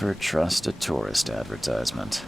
Never trust a tourist advertisement.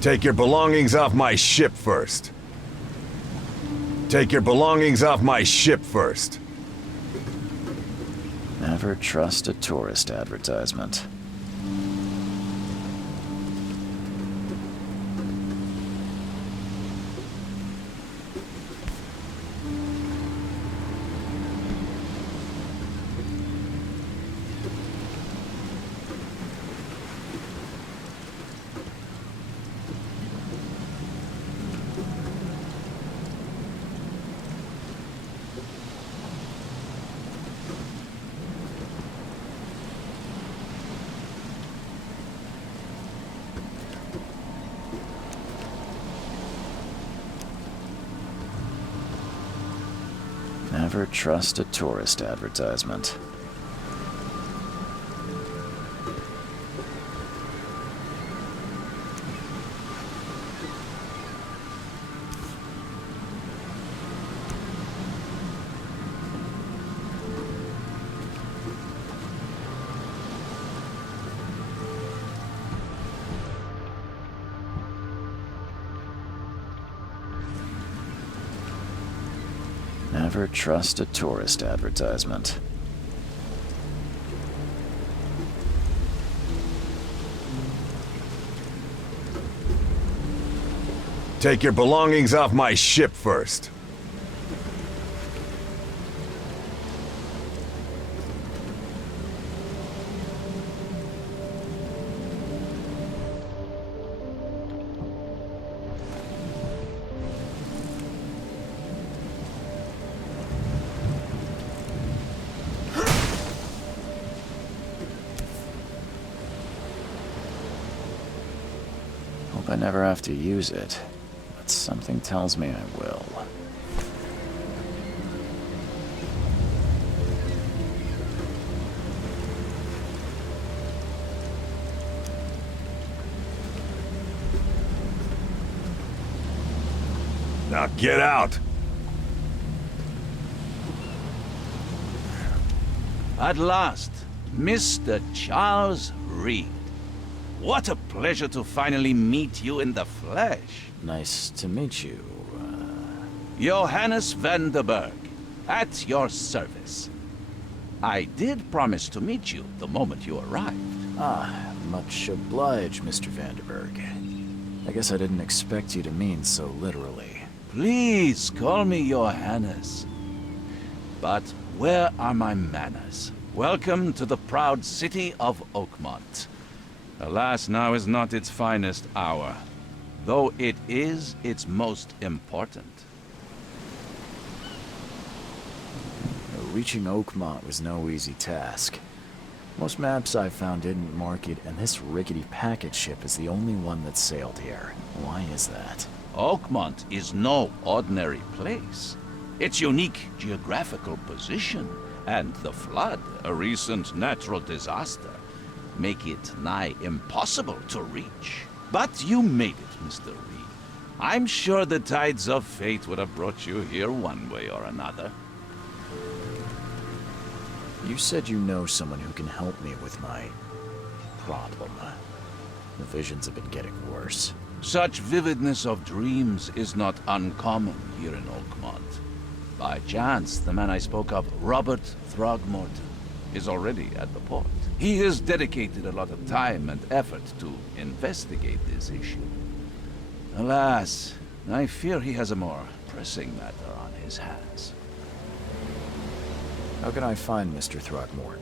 Take your belongings off my ship first. Take your belongings off my ship first. Never trust a tourist advertisement. Never trust a tourist advertisement. Never trust a tourist advertisement. Take your belongings off my ship first. Hope I never have to use it, but something tells me I will. Now get out! At last, Mr. Charles Reed. What a pleasure to finally meet you in the flesh. Nice to meet you. Johannes van der Berg, at your service. I did promise to meet you the moment you arrived. Much obliged, Mr. Vanderberg. I guess I didn't expect you to mean so literally. Please call me Johannes. But where are my manners? Welcome to the proud city of Oakmont. Alas, now is not its finest hour, though it is its most important. Reaching Oakmont was no easy task. Most maps I've found didn't mark it, and this rickety packet ship is the only one that sailed here. Why is that? Oakmont is no ordinary place. Its unique geographical position and the flood, a recent natural disaster, make it nigh impossible to reach. But you made it, Mr. Reed. I'm sure the tides of fate would have brought you here one way or another. You said you know someone who can help me with my problem. The visions have been getting worse. Such vividness of dreams is not uncommon here in Oakmont. By chance, the man I spoke of, Robert Throgmorton, is already at the port. He has dedicated a lot of time and effort to investigate this issue. Alas, I fear he has a more pressing matter on his hands. How can I find Mr. Throgmorton?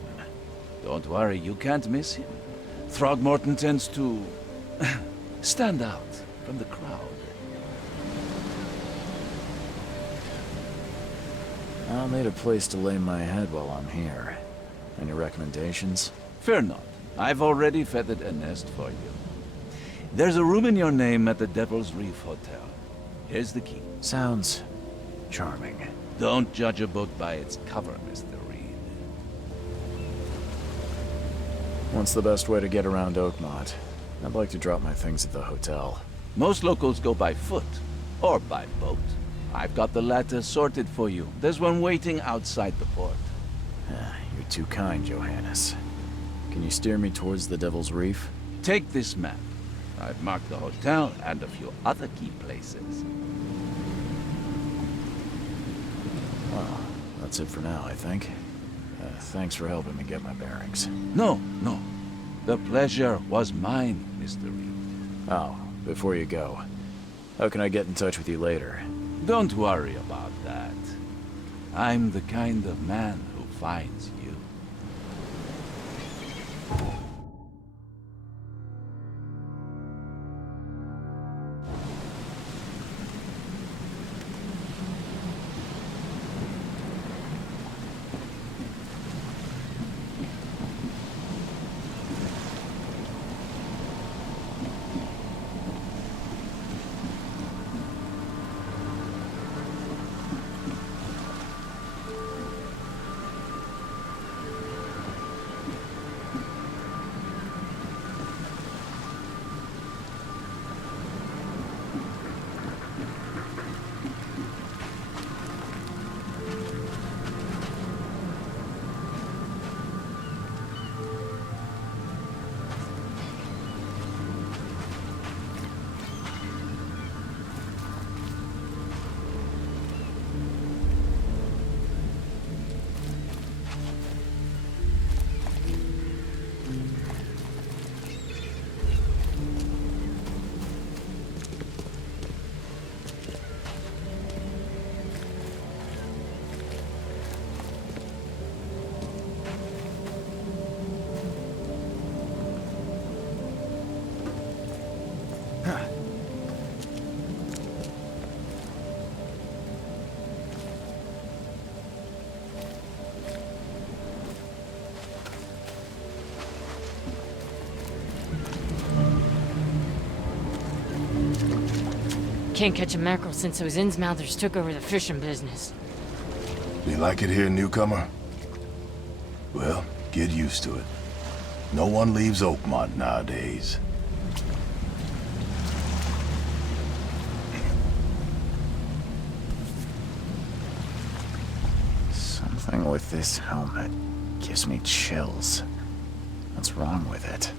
Don't worry, you can't miss him. Throgmorton tends to stand out from the crowd. I'll need a place to lay my head while I'm here. Any recommendations? Fear not. I've already feathered a nest for you. There's a room in your name at the Devil's Reef Hotel. Here's the key. Sounds charming. Don't judge a book by its cover, Mr. Reed. What's the best way to get around Oakmont? I'd like to drop my things at the hotel. Most locals go by foot, or by boat. I've got the latter sorted for you. There's one waiting outside the port. You're too kind, Johannes. Can you steer me towards the Devil's Reef? Take this map. I've marked the hotel and a few other key places. Well, that's it for now, I think. Thanks for helping me get my bearings. No. The pleasure was mine, Mr. Reed. Oh, before you go, how can I get in touch with you later? Don't worry about that. I'm the kind of man who finds you. Can't catch a mackerel since those Innsmouthers took over the fishing business. You like it here, newcomer? Well, get used to it. No one leaves Oakmont nowadays. Something with this helmet gives me chills. What's wrong with it?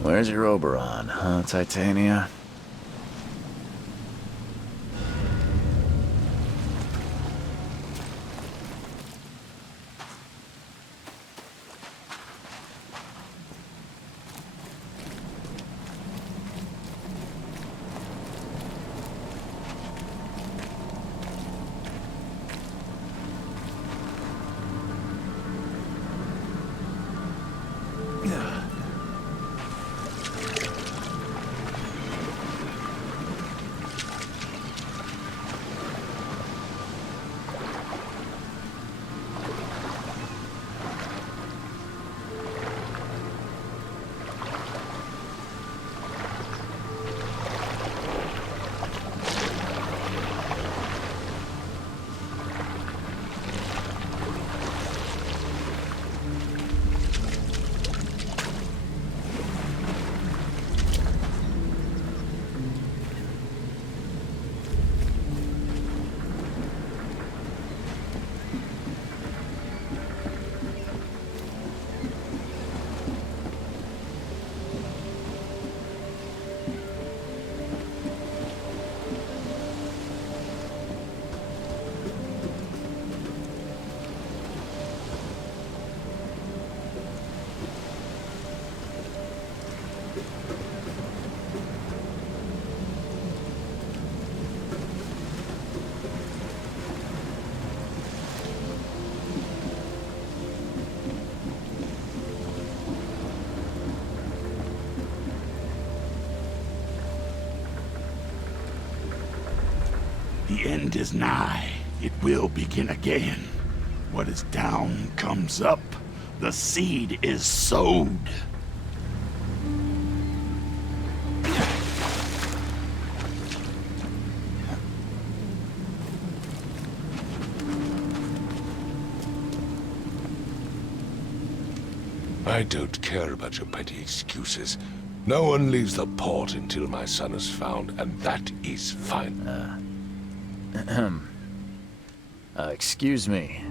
Where's your Oberon, huh, Titania? The end is nigh. It will begin again. What is down comes up. The seed is sowed. I don't care about your petty excuses. No one leaves the port until my son is found, and that is fine. Excuse me.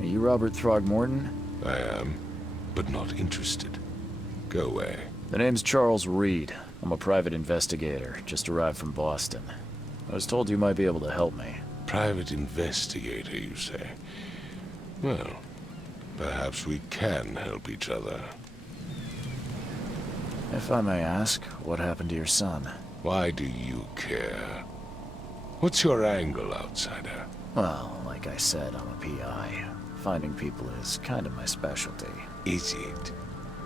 Are you Robert Throgmorton? I am, but not interested. Go away. The name's Charles Reed. I'm a private investigator, just arrived from Boston. I was told you might be able to help me. Private investigator, you say? Well, perhaps we can help each other. If I may ask, what happened to your son? Why do you care? What's your angle, outsider? Well, like I said, I'm a PI. Finding people is kind of my specialty. Is it?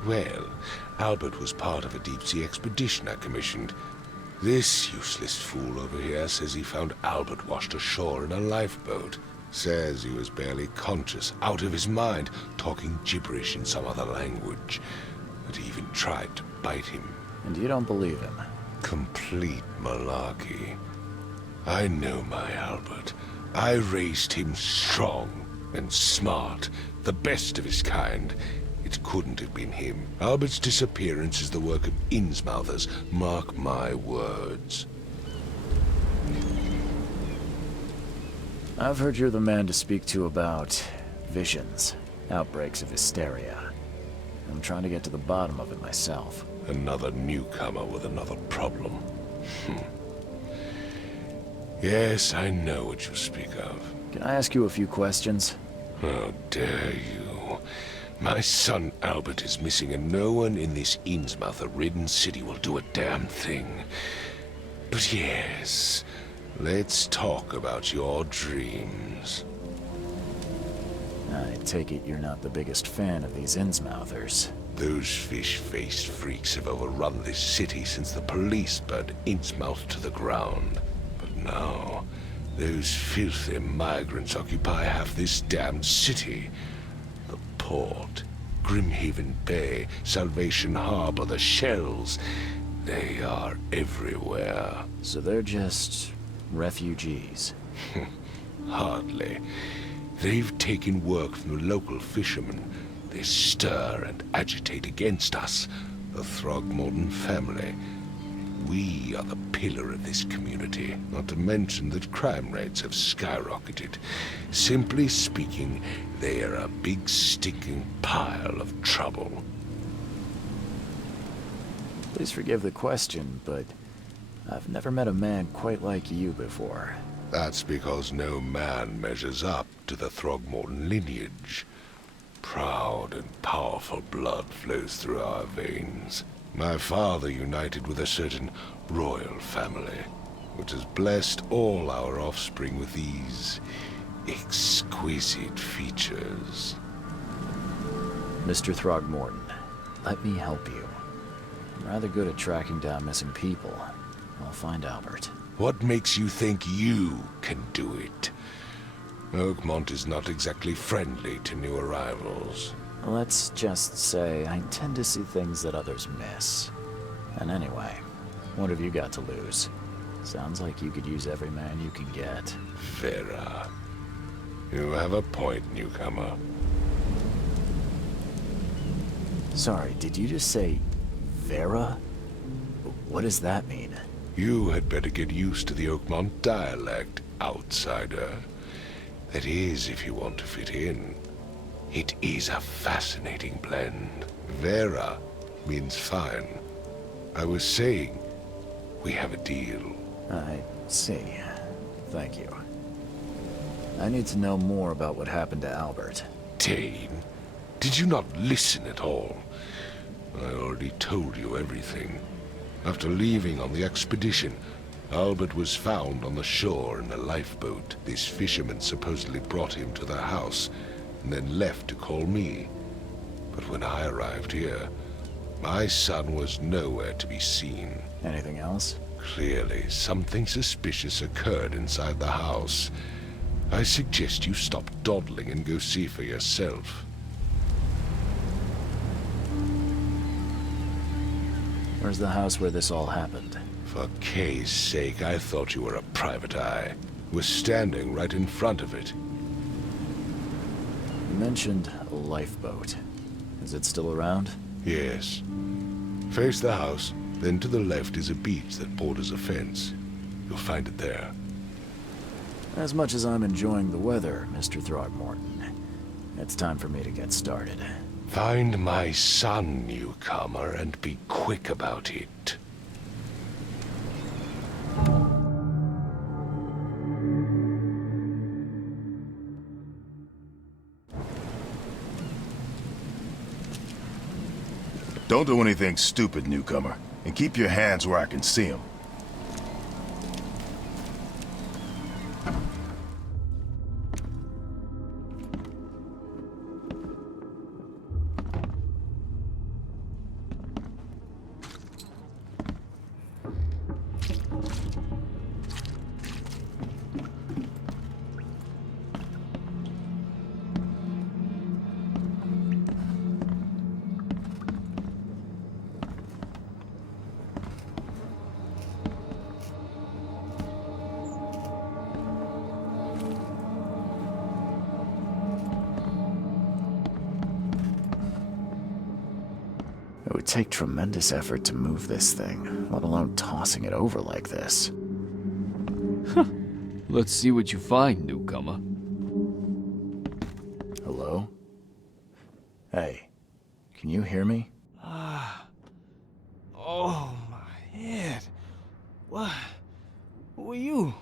Well, Albert was part of a deep-sea expedition I commissioned. This useless fool over here says he found Albert washed ashore in a lifeboat. Says he was barely conscious, out of his mind, talking gibberish in some other language. That he even tried to bite him. And you don't believe him? Complete malarkey. I know my Albert. I raised him strong and smart, the best of his kind. It couldn't have been him. Albert's disappearance is the work of Innsmouthers. Mark my words. I've heard you're the man to speak to about visions, outbreaks of hysteria. I'm trying to get to the bottom of it myself. Another newcomer with another problem. Yes, I know what you speak of. Can I ask you a few questions? How dare you? My son Albert is missing, and no one in this Innsmouther-ridden city will do a damn thing. But yes, let's talk about your dreams. I take it you're not the biggest fan of these Innsmouthers. Those fish-faced freaks have overrun this city since the police burned Innsmouth to the ground. But now, those filthy migrants occupy half this damned city. The port, Grimhaven Bay, Salvation Harbor, the shells. They are everywhere. So they're just refugees. Hardly. They've taken work from the local fishermen. They stir and agitate against us, the Throgmorton family. We are the pillar of this community, not to mention that crime rates have skyrocketed. Simply speaking, they are a big stinking pile of trouble. Please forgive the question, but I've never met a man quite like you before. That's because no man measures up to the Throgmorton lineage. Proud and powerful blood flows through our veins. My father united with a certain royal family, which has blessed all our offspring with these exquisite features. Mr. Throgmorton, let me help you. I'm rather good at tracking down missing people. I'll find Albert. What makes you think you can do it? Oakmont is not exactly friendly to new arrivals. Let's just say I tend to see things that others miss. And anyway, what have you got to lose? Sounds like you could use every man you can get. Vera. You have a point, newcomer. Sorry, did you just say Vera? What does that mean? You had better get used to the Oakmont dialect, outsider. That is, if you want to fit in. It is a fascinating blend. Vera means fine. I was saying, we have a deal. I see. Thank you. I need to know more about what happened to Albert. Dane, did you not listen at all? I already told you everything. After leaving on the expedition, Albert was found on the shore in a lifeboat. This fisherman supposedly brought him to their house, and then left to call me. But when I arrived here, my son was nowhere to be seen. Anything else? Clearly, something suspicious occurred inside the house. I suggest you stop dawdling and go see for yourself. Where's the house where this all happened? For Kay's sake, I thought you were a private eye. We're standing right in front of it. You mentioned a lifeboat. Is it still around? Yes. Face the house, then to the left is a beach that borders a fence. You'll find it there. As much as I'm enjoying the weather, Mr. Throgmorton, it's time for me to get started. Find my son, newcomer, and be quick about it. Don't do anything stupid, newcomer, and keep your hands where I can see them. It would take tremendous effort to move this thing, let alone tossing it over like this. Let's see what you find, newcomer. Hello? Hey, can you hear me? Oh, my head. What? Who are you?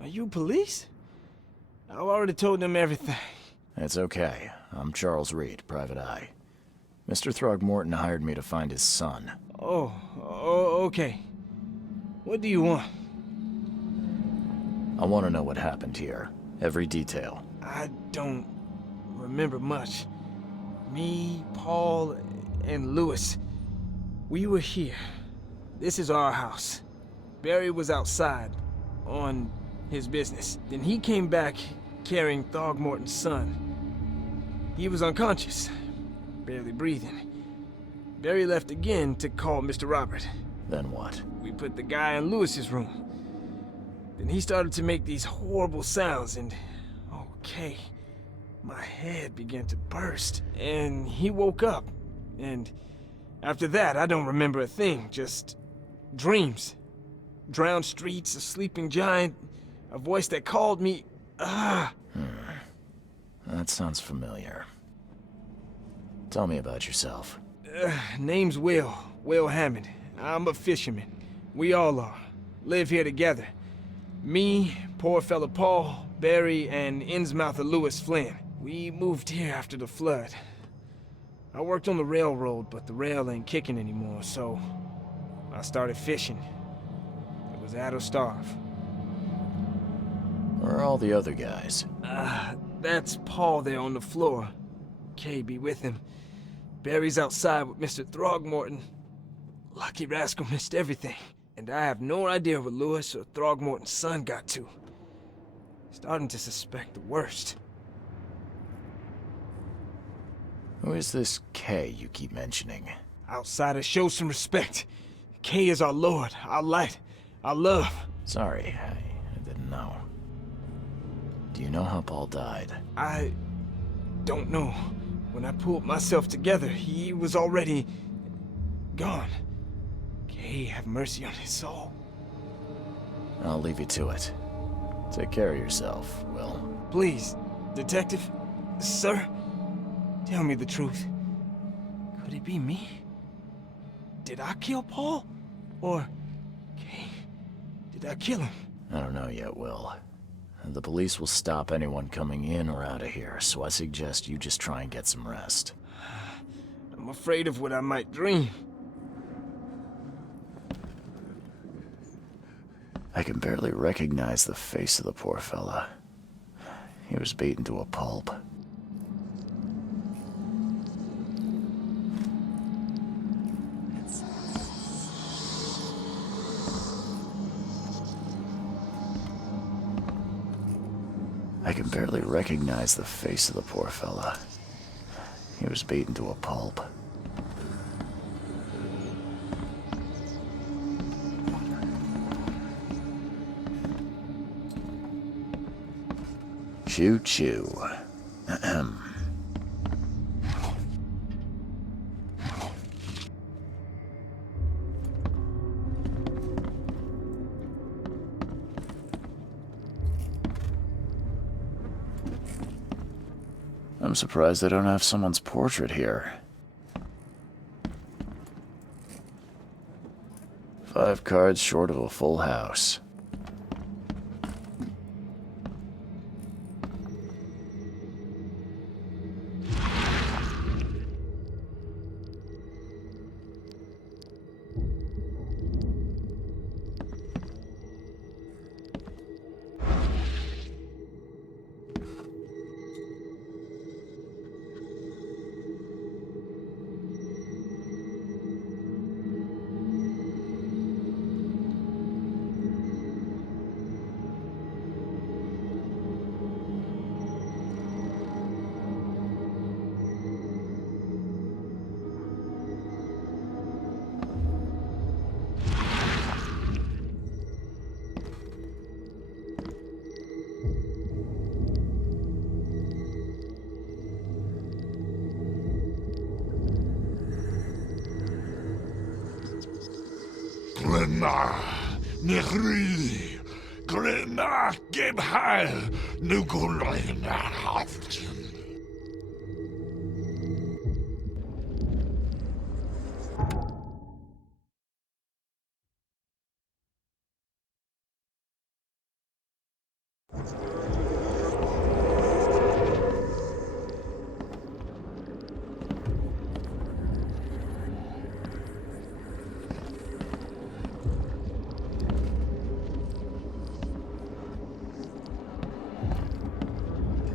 Are you police? I've already told them everything. It's okay. I'm Charles Reed, private eye. Mr. Throgmorton hired me to find his son. Oh, okay. What do you want? I want to know what happened here. Every detail. I don't remember much. Me, Paul, and Lewis, we were here. This is our house. Barry was outside, on his business. Then he came back carrying Throgmorton's son. He was unconscious, barely breathing. Barry left again to call Mr. Robert. Then what? We put the guy in Lewis's room. Then he started to make these horrible sounds and... okay, my head began to burst. And he woke up. And after that, I don't remember a thing, just dreams. Drowned streets, a sleeping giant, a voice that called me... That sounds familiar. Tell me about yourself. Name's Will Hammond. I'm a fisherman. We all are. Live here together. Me, poor fella Paul, Barry, and Innsmouther Lewis Flynn. We moved here after the flood. I worked on the railroad, but the rail ain't kicking anymore, so I started fishing. It was at or starve. Where are all the other guys? That's Paul there on the floor. Kay be with him. Barry's outside with Mr. Throgmorton. Lucky rascal missed everything. And I have no idea what Lewis or Throgmorton's son got to. Starting to suspect the worst. Who is this Kay you keep mentioning? Outsiders, show some respect. Kay is our lord, our light, our love. Sorry, I didn't know. Do you know how Paul died? I don't know. When I pulled myself together, he was already gone. Kay have mercy on his soul. I'll leave you to it. Take care of yourself, Will. Please, detective, sir, tell me the truth. Could it be me? Did I kill Paul? Or Kay? Did I kill him? I don't know yet, Will. The police will stop anyone coming in or out of here, so I suggest you just try and get some rest. I'm afraid of what I might dream. I can barely recognize the face of the poor fella. He was beaten to a pulp. I can barely recognize the face of the poor fella. He was beaten to a pulp. Choo-choo. Ahem. I'm surprised I don't have someone's portrait here. 5 cards short of a full house. Nechri, Grena, Gebhal, Nugulina,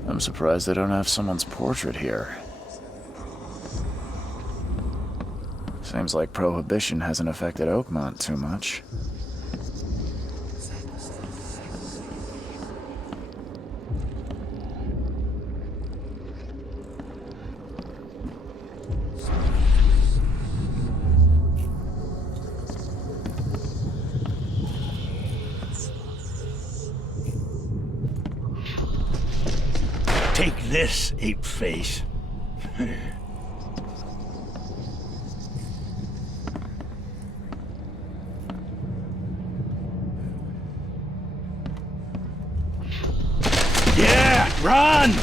I'm surprised I don't have someone's portrait here. Seems like Prohibition hasn't affected Oakmont too much. Take this, ape face. Yeah, run!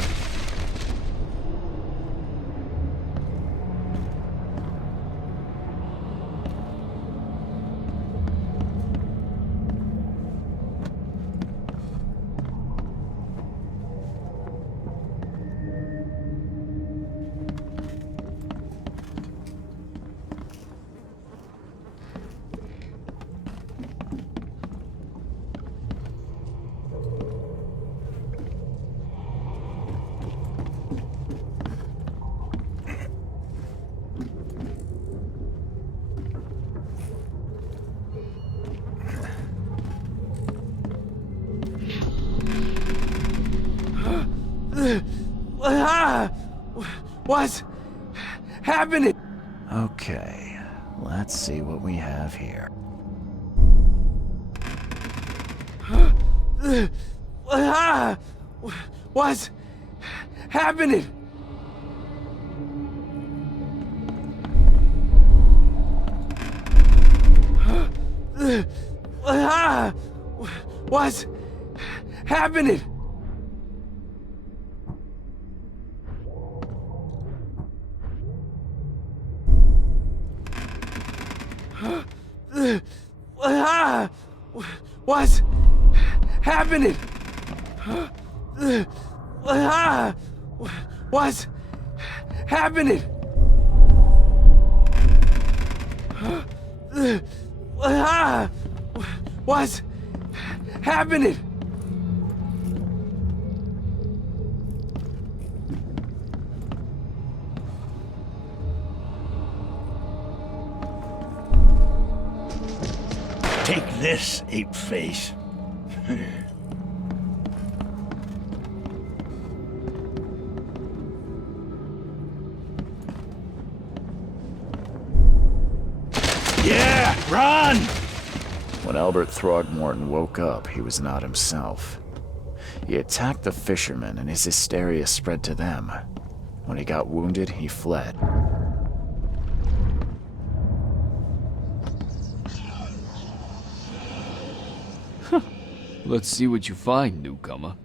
What's happening? Okay, let's see what we have here. What's happening? What's happening? What's happening? What's happening? What's happening? Take this, ape face. Yeah, run! When Albert Throgmorton woke up, he was not himself. He attacked the fishermen, and his hysteria spread to them. When he got wounded, he fled. Let's see what you find, newcomer.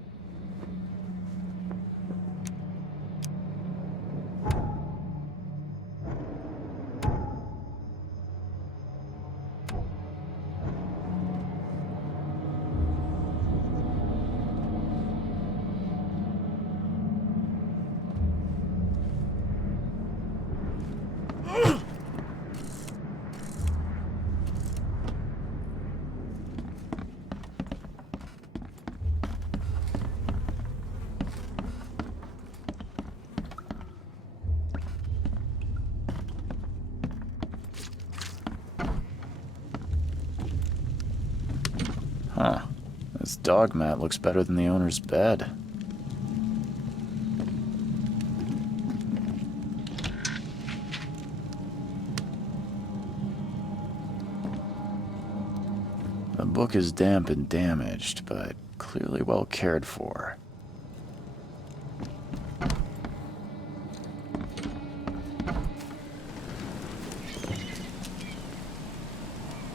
Huh. This dog mat looks better than the owner's bed. The book is damp and damaged, but clearly well cared for.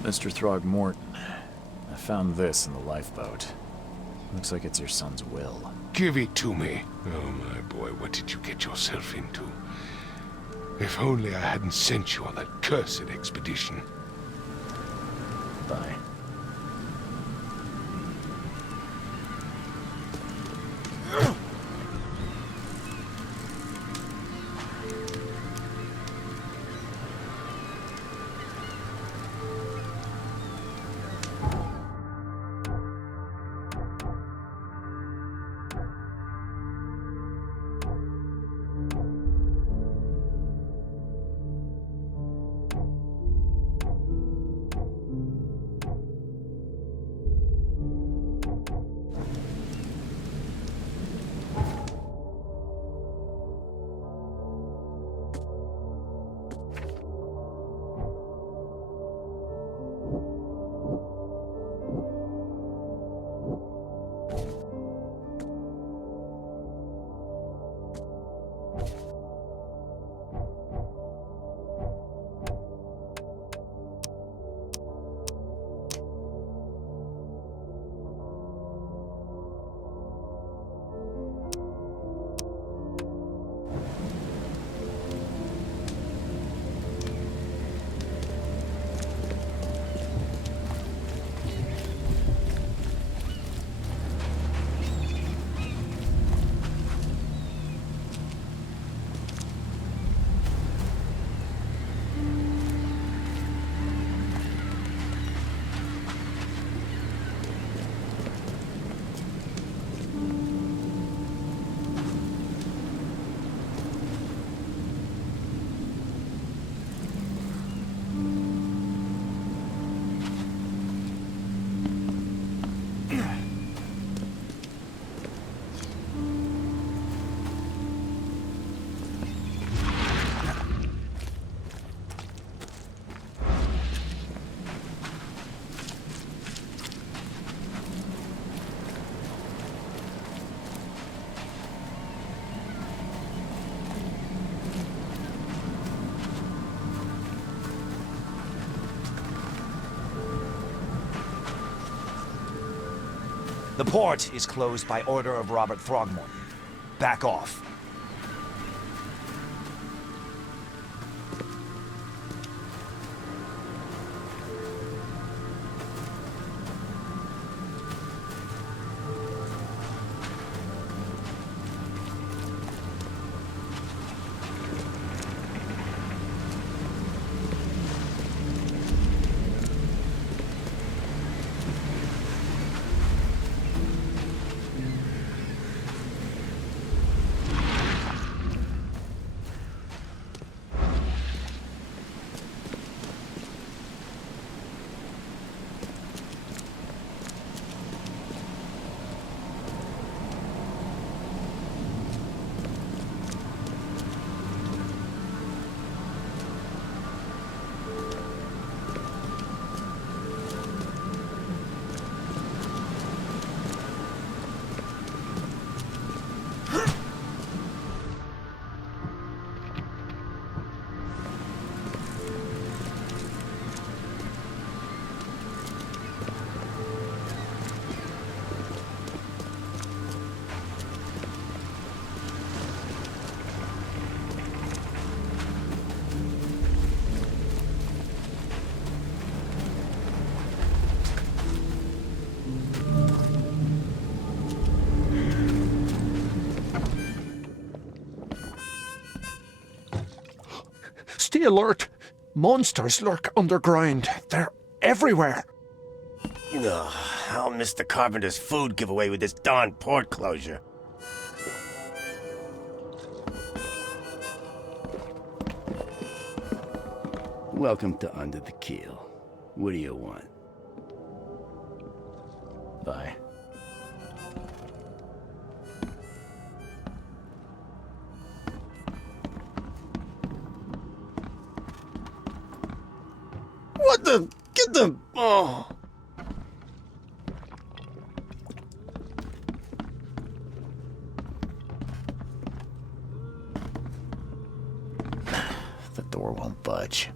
Mr. Throgmorton, I found this in the lifeboat. Looks like it's your son's will. Give it to me. Oh, my boy, what did you get yourself into? If only I hadn't sent you on that cursed expedition. Bye. The port is closed by order of Robert Throgmorton. Back off. Stay alert. Monsters lurk underground. They're everywhere. Ugh, I'll miss the carpenter's food giveaway with this darn port closure. Welcome to Under the Keel. What do you want? Bye. What the? Get the... Oh. The door won't budge.